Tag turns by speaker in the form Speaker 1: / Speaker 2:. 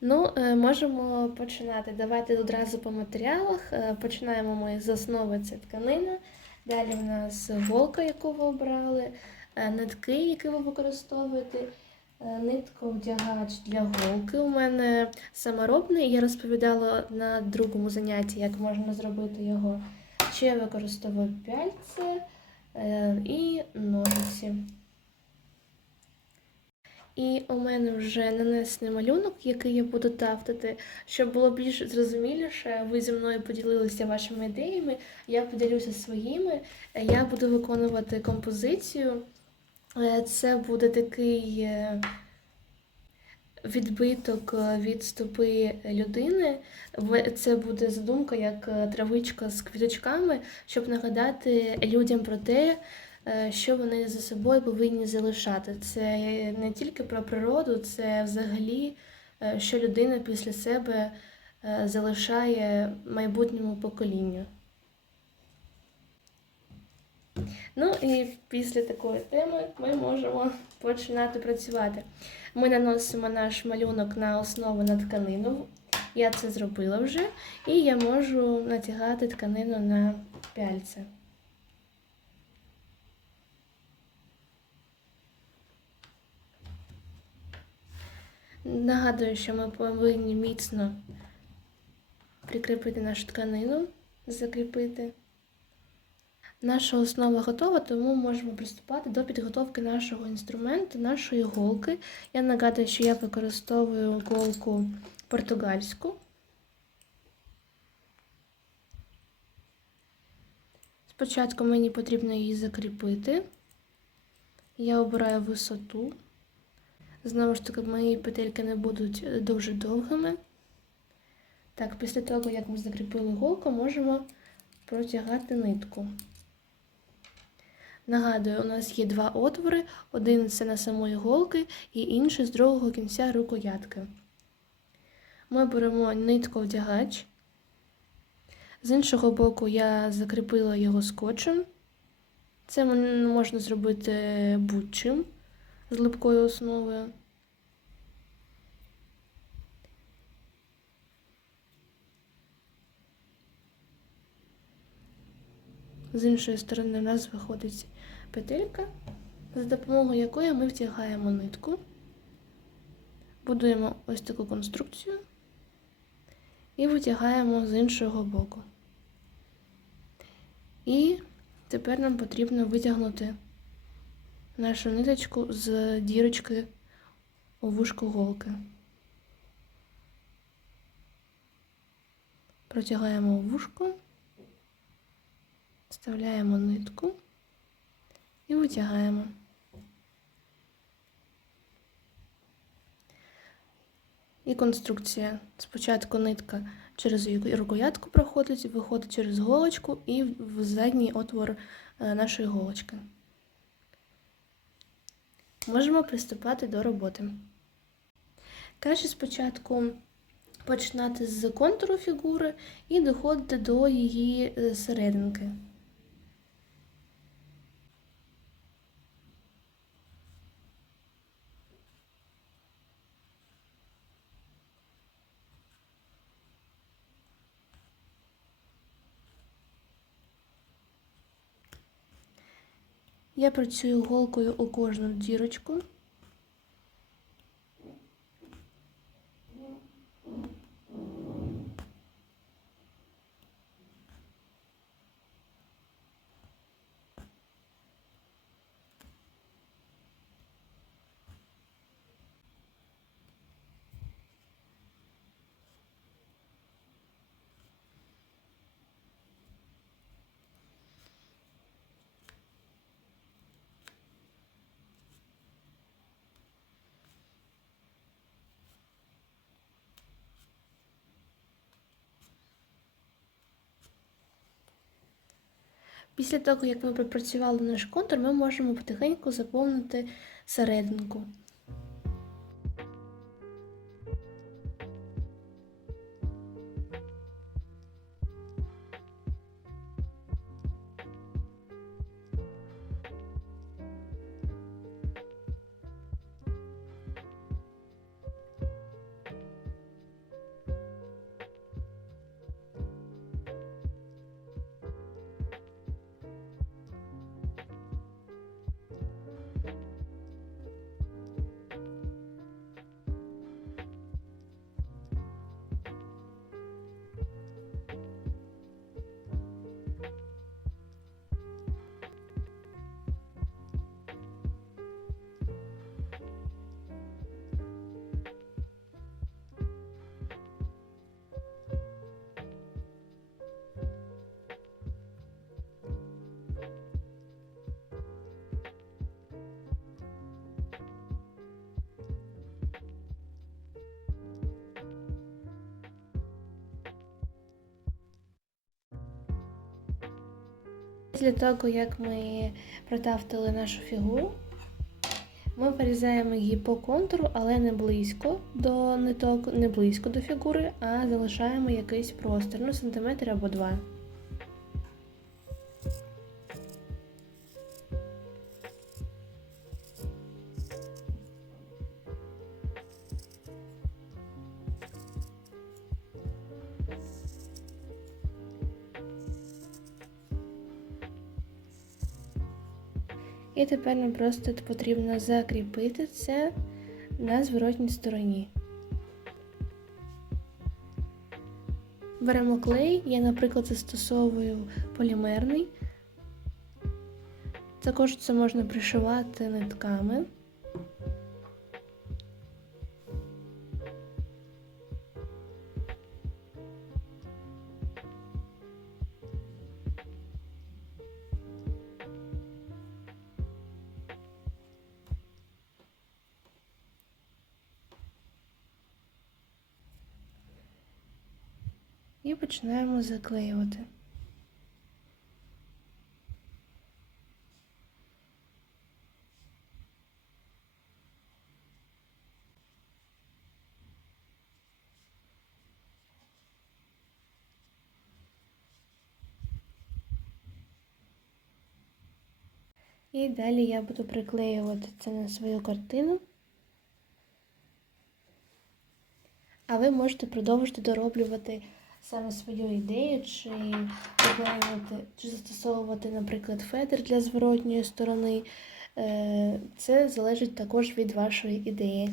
Speaker 1: Ну, е, можемо починати. Давайте одразу по матеріалах. Е, Починаємо ми з основи це тканина. Далі в нас голка, яку ви обрали, е, нитки, які ви використовуєте, е, нитка вдягач для голки. У мене саморобний. Я розповідала на другому занятті, як можна зробити його. Ще я використовую пяльце е, і ножиці. І у мене вже нанесений малюнок, який я буду тафтати, щоб було більш зрозуміліше. Ви зі мною поділилися вашими ідеями, я поділюся своїми. Я буду виконувати композицію. Е, Це буде такий е, відбиток е, від стопи людини. Це буде задумка як травичка з квіточками, щоб нагадати людям про те, що вони за собою повинні залишати. Це не тільки про природу, це взагалі, е, що людина після себе е, залишає майбутньому поколінню. Ну і після такої теми ми можемо починати працювати. Ми наносимо наш малюнок на основу на тканину. Я це зробила вже, і я можу натягати тканину на пяльце. Нагадую, що ми повинні міцно прикріпити нашу тканину, закріпити. Наша основа готова, тому можемо приступати до підготовки нашого інструменту, нашої голки. Я нагадую, що я використовую голку португальську. Спочатку мені потрібно її закріпити. Я обираю висоту. Знову ж таки, мої петельки не будуть е, дуже довгими. Так, після того, як ми закріпили голку, можемо протягати нитку. Нагадую, у нас є два отвори: один це на самої голки і інший з другого кінця рукоятки. Ми беремо нитку вдягач. З іншого боку, я закріпила його скотчем. Це можна зробити будь-чим з липкою основою. З іншої сторони у нас виходить петелька, за допомогою якої ми втягаємо нитку, будуємо ось таку конструкцію і витягаємо з іншого боку. І тепер нам потрібно витягнути нашу ниточку з дірочки у вушку голки. Протягаємо у вушко. Вставляємо нитку і витягаємо. І конструкція. Спочатку нитка через рукоятку проходить, виходить через голочку і в задній отвор е, нашої голочки. Можемо приступати до роботи. Краще спочатку починати з контуру фігури і доходити до її е, серединки. Я працюю голкою у кожну дірочку. Після того, як ми пропрацювали наш контур, ми можемо потихеньку заповнити серединку. Після того, як ми протафтили нашу фігуру, ми вирізаємо її по контуру, але не близько до ниток, не близько до фігури, а залишаємо якийсь простір, ну сантиметр або два. І тепер нам просто потрібно закріпити це на зворотній стороні. Беремо клей, я, наприклад, застосовую полімерний. Також це можна пришивати нитками. І починаємо заклеювати. І далі я буду приклеювати це на свою картину. А ви можете продовжити дороблювати саме свою ідею, чи чи застосовувати, наприклад, фетр для зворотньої сторони. Е, Це залежить також від вашої ідеї.